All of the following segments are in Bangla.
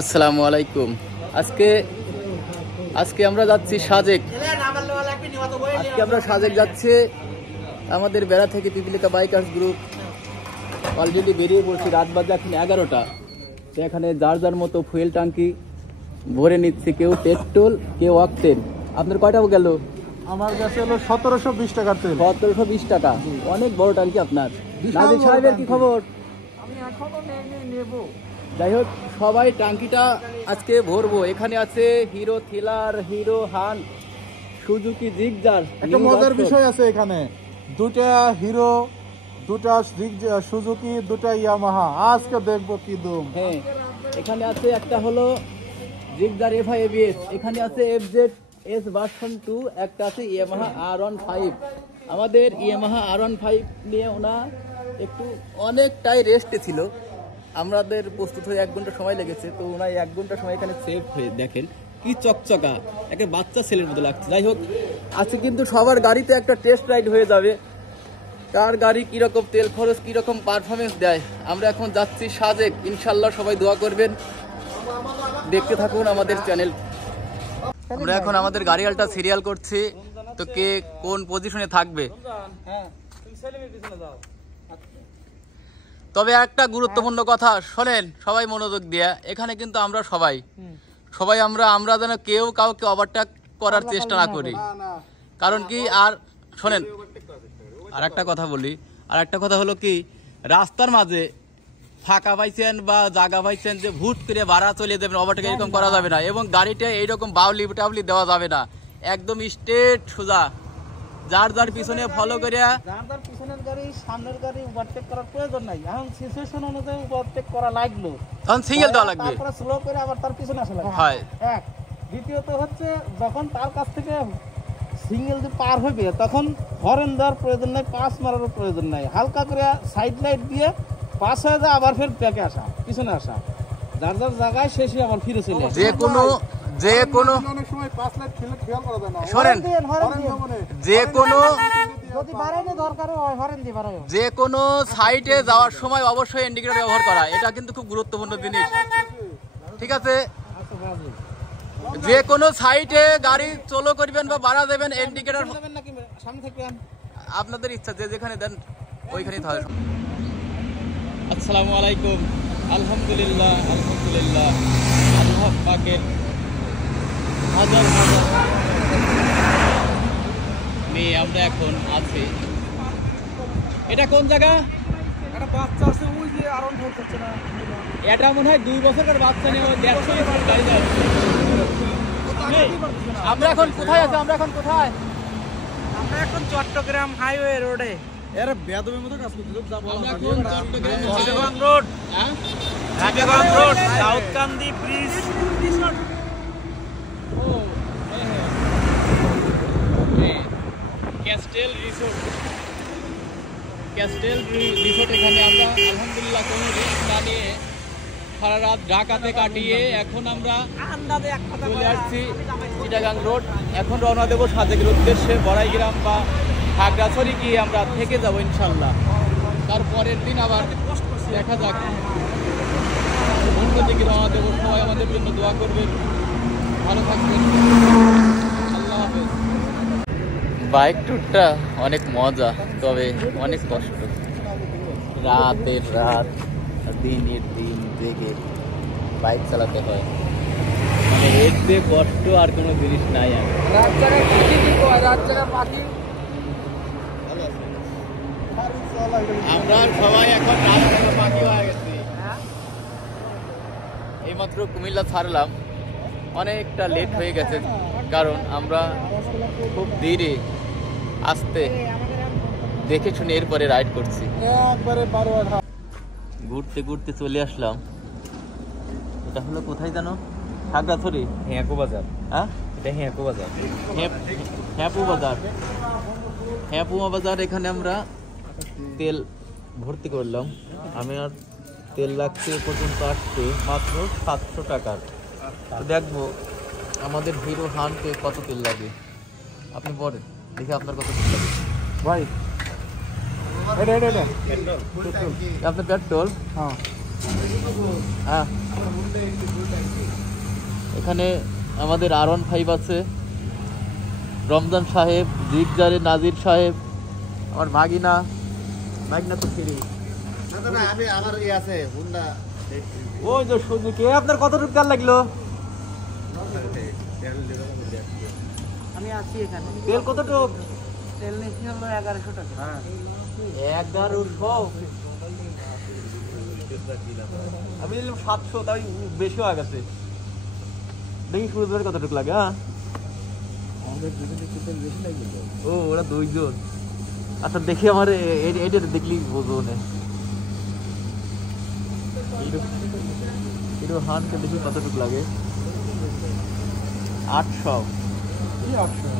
আসসালামু আলাইকুম। আজকে আজকে আমরা যাচ্ছি সাজেক। আজকে আমরা সাজেক যাচ্ছি আমাদের বেড়া থেকে পিপিলিকা বাইকার্স গ্রুপ অলরেডি বেরিয়ে পড়ছি। রাত বাজে এখন 11টা। এখানে যার যার মতো ফুয়েল ট্যাঙ্কি ভরে নিচ্ছে, কেউ পেট্রোল কেউ অক্টেন। আপনার কয়টা গেল? আমার কাছে হলো 1720 টাকার তেল। 1720 টাকা, অনেক বড় ট্যাঙ্কি আপনার। নাজির সাহেবের কি খবর? আমি এখনো নেব। যাই হোক, সবাই ট্যাঙ্কিটা আজকে ভরবো। এখানে আছে হিরো থ্রিলার, হিরো হান, সুজুকি জিগজার। একটা মজার বিষয় আছে এখানে, দুটা হিরো, দুটা সুজুকি, দুটা ইয়ামাহা। আজকে দেখবো কি দম। হ্যাঁ, এখানে আছে একটা হলো জিগজার এফআই এবিএস, এখানে আছে এফজেড এস ভার্সন 2, একটা আছে ইয়ামাহা R15। আমাদের ইয়ামাহা R15 নিয়ে ওনা একটু অনেকটাই রেস্টে ছিল। আমাদের প্রস্তুত হয়ে 1 ঘন্টা সময় লেগেছে, তো ওনার 1 ঘন্টা সময় এখানে সেভ হয়ে দেখেন কি চকচকা, একটা বাচ্চা ছেলের মতো লাগছে। যাই হোক, আজকে কিন্তু সবার গাড়িতে একটা টেস্ট রাইড হয়ে যাবে, কার গাড়ি কিরকম তেল খরচ, কিরকম পারফরমেন্স দেয়। আমরা এখন যাচ্ছি সাজেক, ইনশাল্লাহ সবাই দোয়া করবেন, দেখতে থাকুন আমাদের চ্যানেল। আমরা এখন আমাদের গাড়িয়ালটা সিরিয়াল করছি, তো কে কোন পজিশনে থাকবে। তবে একটা গুরুত্বপূর্ণ কথা শোনেন, সবাই মনোযোগ দিয়ে। এখানে কিন্তু আমরা সবাই আমরা যেন কেউ কাউকে ওভারটেক করার চেষ্টা না করি। কারণ কি, আর শোনেন আর একটা কথা বলি, আর একটা কথা হলো কি, রাস্তার মাঝে ফাঁকা পাইছেন বা জায়গা পাইছেন যে ভুট করে ভাড়া চলে যাবেন, ওভারটেক এরকম করা যাবে না। এবং গাড়িটা এইরকম বাউলি টাউলি দেওয়া যাবে না, একদম স্ট্রেট সোজা। যার যার পিছনে ফলো করে, যার যার পিছনের গাড়ি সামনের গাড়ি ওভারটেক করার প্রয়োজন নাই। এখন সিচুয়েশন অনুযায়ী ওভারটেক করা লাগলো, তখন সিঙ্গেল দেওয়া লাগবে, তারপরে স্লো করে আবার তার পিছনে আসা লাগবে। হয় এক। দ্বিতীয়ত হচ্ছে, যখন তার কাছ থেকে সিঙ্গেল যে পার হইবে, তখন হরেন দেওয়ার প্রয়োজন নাই, পাস মারারও প্রয়োজন নাই। হালকা করে সাইড লাইট দিয়ে পাস হয়ে যায়, আবার ফের ব্যাকে আসা, পিছনে আসা, যার যার জায়গায় শেষে আবার ফিরে চলে আসে। যে কোনো অনেক সময় পাস লাইট খেয়াল করা যায় না। শোনেন, যে কোনো সাইটে যাওয়ার সময় অবশ্যই ইন্ডিকেটর ব্যবহার করা, এটা কিন্তু খুব গুরুত্বপূর্ণ জিনিস। ঠিক আছে, যে কোনো সাইটে গাড়ি চলো করবেন বা বাড়া দেবেন, ইন্ডিকেটর আপনাদের ইচ্ছা, যে যেখানে দেন ওইখানেই থাকে। আসসালামু আলাইকুম। আলহামদুলিল্লাহ আল্লাহ পাকের হাজার হাজার মেয়ে আমরা এখন আছি। এটা কোন জায়গা? একটা বাচ্চা আছে ওই যে আরন হচ্ছে না, এটা মনে হয় 2 বছরের বাচ্চা নিয়ে আমরা এখন কোথায় আছি? আমরা এখন চট্টগ্রাম হাইওয়ে রোডে। এর বেদমের মতো কাজ করতে যাব। আমরা এখন Chattogram road, Chattogram road, Southkandi bridge. Castle resort, এখানে আমরা আলহামদুলিল্লাহ কোনো রিস্ক না নিয়ে সারা রাত ঢাকাতে কাটিয়ে এখন আমরা চলে আসছি চিটাগাং রোড। এখন রওনা দেবো সাজেকের উদ্দেশ্যে, বড়াইগ্রাম বা খাগড়াছড়ি গিয়ে আমরা থেকে যাবো ইনশাল্লাহ। তারপরের দিন আবার দেখা যাক অন্যদিকে রওনা দেবো। সবাই আমাদের জন্য দোয়া করবেন, ভালো থাকবেন, আল্লাহ হাফেজ। বাইক ট্যুরটা অনেক মজা, তবে অনেক কষ্ট। রাতের রাত, দিনের দিন জেগে বাইক চালাতে হয়, মানে এর যে কষ্ট আর কোনো জিনিস নাই। আমরা সবাই এখন রাস্তার পাখি হয়ে গেছি। এইমাত্র কুমিল্লা ছাড়লাম, অনেকটা লেট হয়ে গেছে, কারণ আমরা খুব ধীরে আস্তে দেখে শুনে এরপরে রাইড করছি। ঘুরতে ঘুরতে চলে আসলাম। এটা হলো কোথায় জানো? খাগড়াছড়ি, হ্যাঁকো বাজার। হ্যাঁ, এটা হ্যাঁকো বাজার, হ্যাপুমা বাজার। এখানে আমরা তেল ভর্তি করলাম। আমি আর তেল লাগছে পর্যন্ত আসছে মাত্র 700 টাকার। দেখবো আমাদের হিরো হানকে কত তেল লাগে। আপনি বলেন দেখি আপনার কত তেল লাগে ভাই। আপনার পেট্রোল? হ্যাঁ, হ্যাঁ, এখানে আমাদের R15 আছে, রমজান সাহেব, জিগজারে নাজির সাহেব, আমার ভাগিনা তো ফিরি। আমি আমার ই আছে হুন্ডা। ওই তো শুধু কে আপনার কতটুকু তেল লাগলো? আমি আছি এখানে। তেল কতটুক? তেল নিচ্ছি হলো 1100 টাকা। হ্যাঁ 1100। আমি দিলাম 700, তাই বেশি হয়ে গেছে। দেখি সুরজ ভাই কতটুকু লাগে। হ্যাঁ আমাদের দুজনে কি তেল বেশি লাগবে তো? ও ওরা দুইজন। আচ্ছা দেখি আমার এটা দেখলি বুঝবো না। এটা হানকে দেখি কতটুকু লাগে। 800। কি 800?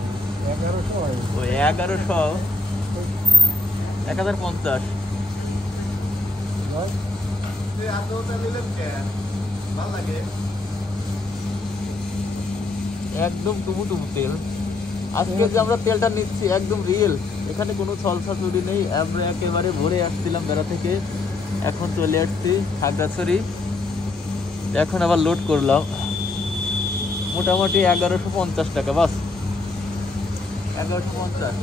1100 হয়। ও 1100, 1050। এই আদৌটা নিলেন কে? ভালো লাগে। একদম টুমু তেল। আজকে যে আমরা তেলটা নিচ্ছি একদম রিয়েল, এখানে কোনো ছলসা চুরি নেই। আমরা একেবারে ভোরে আসছিলাম বেড়া থেকে, এখন চলে আসছি খাগড়াছড়ি, এখন আবার লোড করলাম। মোটামুটি 1150 টাকা, বাস 1150।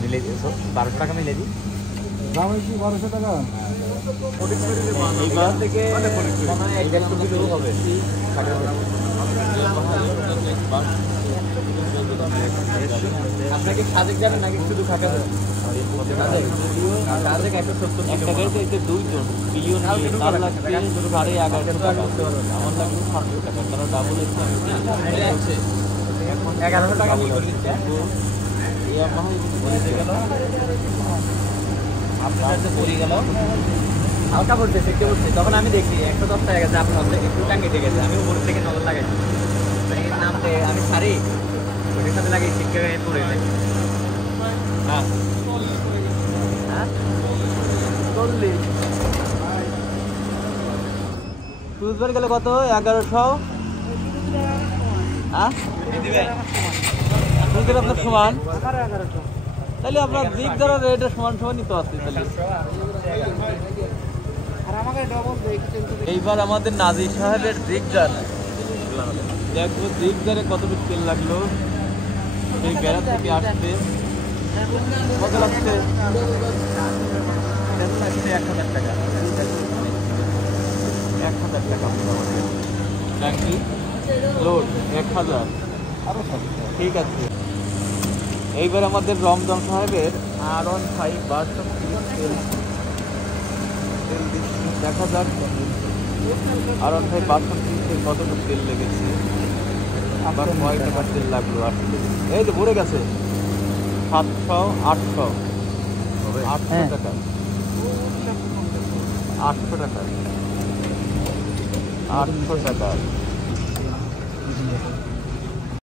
মিলে দিয়েছো 12 টাকা মিলে দিই। দাম কি 1200 টাকা? এইবার থেকে মনে হয় 150 কিলো হবে। আপনাকে সাজেক যাবেন নাকি শুধু খাকা যাবেন? সাজেক 170 এক টাকায় তো এতে দুইজন বিলিয়ন নিয়ে তার লাগছে 1150 টাকা, আমার লাগছে 700 টাকা, কারণ ডাবল এসে এখন 1100 টাকা বিল করে দিচ্ছে। ইয়ামাহা বলে গেল আপনার কাছে পড়ে গেল, হালকা পড়ছে, সেটকে পড়ছে। তখন আমি দেখি 110 টাকা গেছে, আপনার একটু টাঙ্গিতে গেছে। আমি উপর থেকে নজর লাগাইছি, নামতে আমি সারি ওটির সাথে লাগিয়ে শিক্ষা পড়ে যাই। হ্যাঁ 40 সুজবার গেলে কত? 1100। হ্যাঁ আপনার সমান, তাহলে আপনার দিক দ্বারা রেটের সমানই তো আছে। তাহলে এইবার আমাদের নাজির সাহেবের দিকদার দেখবো, দিকদারে কতটুকু তেল লাগলো এই বেড়া থেকে আসতে। কত লাগছে? 1000 টাকা। 1000 টাকা ট্যাঙ্কি লোড 1000। ঠিক আছে, এইবার আমাদের রমজান সাহেবের R15 ভার্সন তেল দিচ্ছি। দেখা যাক R15 ভার্সন কতটুকু তেল লেগেছে, আবার কয় টাকার তেল লাগলো আসলে। এই তো ভরে গেছে 700, 800 টাকা, 800 টাকা, 800 টাকা।